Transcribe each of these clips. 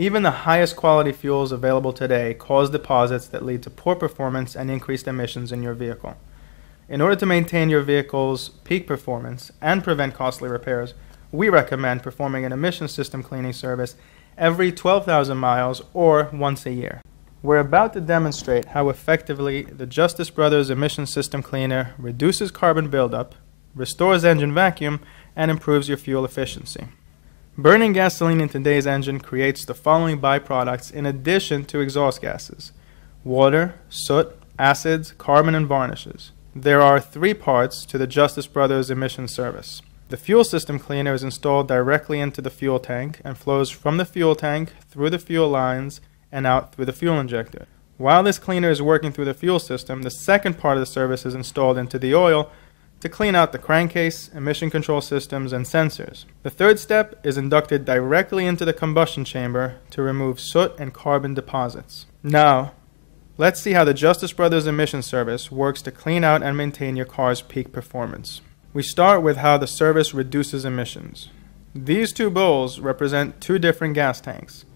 Even the highest quality fuels available today cause deposits that lead to poor performance and increased emissions in your vehicle. In order to maintain your vehicle's peak performance and prevent costly repairs, we recommend performing an emission system cleaning service every 12,000 miles or once a year. We're about to demonstrate how effectively the Justice Brothers Emission System Cleaner reduces carbon buildup, restores engine vacuum, and improves your fuel efficiency. Burning gasoline in today's engine creates the following byproducts in addition to exhaust gases: water, soot, acids, carbon, and varnishes. There are 3 parts to the Justice Brothers emission service. The fuel system cleaner is installed directly into the fuel tank and flows from the fuel tank through the fuel lines and out through the fuel injector. While this cleaner is working through the fuel system, the second part of the service is installed into the oil to clean out the crankcase, emission control systems, and sensors. The third step is inducted directly into the combustion chamber to remove soot and carbon deposits. Now, let's see how the Justice Brothers emission service works to clean out and maintain your car's peak performance. We start with how the service reduces emissions. These 2 bowls represent 2 different gas tanks.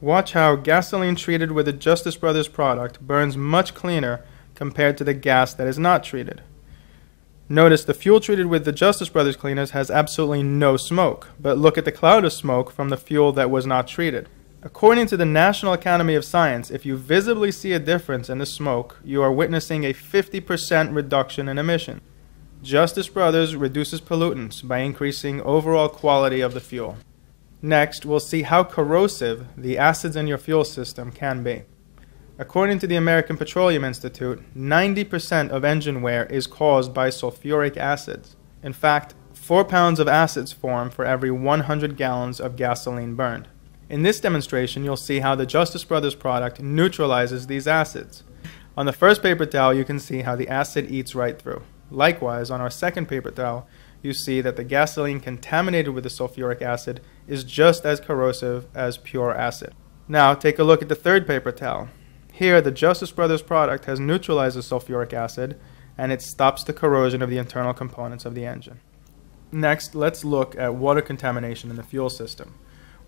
Watch how gasoline treated with the Justice Brothers product burns much cleaner compared to the gas that is not treated. Notice the fuel treated with the Justice Brothers cleaners has absolutely no smoke, but look at the cloud of smoke from the fuel that was not treated. According to the National Academy of Science, if you visibly see a difference in the smoke, you are witnessing a 50% reduction in emission. Justice Brothers reduces pollutants by increasing overall quality of the fuel. Next, we'll see how corrosive the acids in your fuel system can be. According to the American Petroleum Institute, 90% of engine wear is caused by sulfuric acids. In fact, 4 pounds of acids form for every 100 gallons of gasoline burned. In this demonstration, you'll see how the Justice Brothers product neutralizes these acids. On the first paper towel, you can see how the acid eats right through. Likewise, on our second paper towel, you see that the gasoline contaminated with the sulfuric acid is just as corrosive as pure acid. Now, take a look at the third paper towel. Here, the Justice Brothers product has neutralized the sulfuric acid, and it stops the corrosion of the internal components of the engine. Next, let's look at water contamination in the fuel system.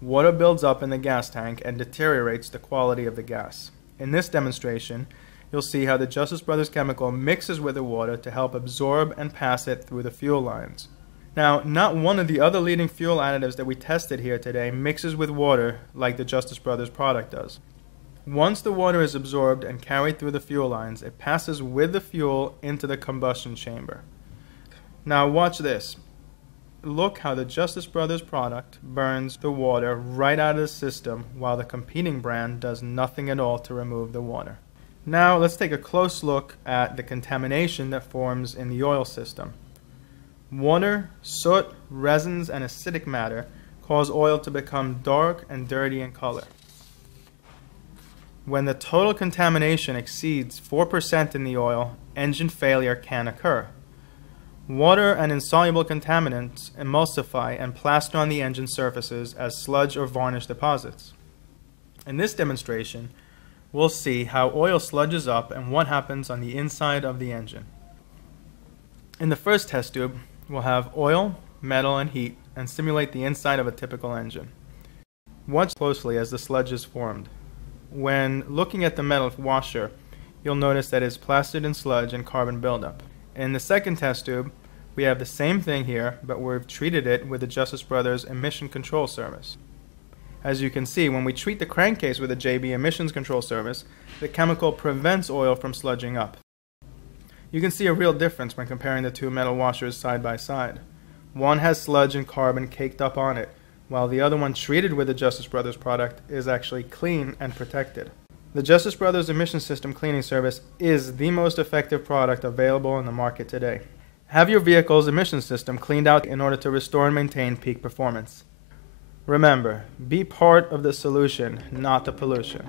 Water builds up in the gas tank and deteriorates the quality of the gas. In this demonstration, you'll see how the Justice Brothers chemical mixes with the water to help absorb and pass it through the fuel lines. Now, not one of the other leading fuel additives that we tested here today mixes with water like the Justice Brothers product does. Once the water is absorbed and carried through the fuel lines, it passes with the fuel into the combustion chamber. Now watch this. Look how the Justice Brothers product burns the water right out of the system while the competing brand does nothing at all to remove the water. Now let's take a close look at the contamination that forms in the oil system. Water, soot, resins, and acidic matter cause oil to become dark and dirty in color. When the total contamination exceeds 4% in the oil, engine failure can occur. Water and insoluble contaminants emulsify and plaster on the engine surfaces as sludge or varnish deposits. In this demonstration, we'll see how oil sludges up and what happens on the inside of the engine. In the first test tube, we'll have oil, metal, and heat and simulate the inside of a typical engine. Watch closely as the sludge is formed. When looking at the metal washer, you'll notice that it's plastered in sludge and carbon buildup. In the second test tube, we have the same thing here, but we've treated it with the Justice Brothers emission control service. As you can see, when we treat the crankcase with the JB emissions control service, the chemical prevents oil from sludging up. You can see a real difference when comparing the 2 metal washers side by side. One has sludge and carbon caked up on it, while the other one treated with the Justice Brothers product is actually clean and protected. The Justice Brothers emission system cleaning service is the most effective product available in the market today. Have your vehicle's emission system cleaned out in order to restore and maintain peak performance. Remember, be part of the solution, not the pollution.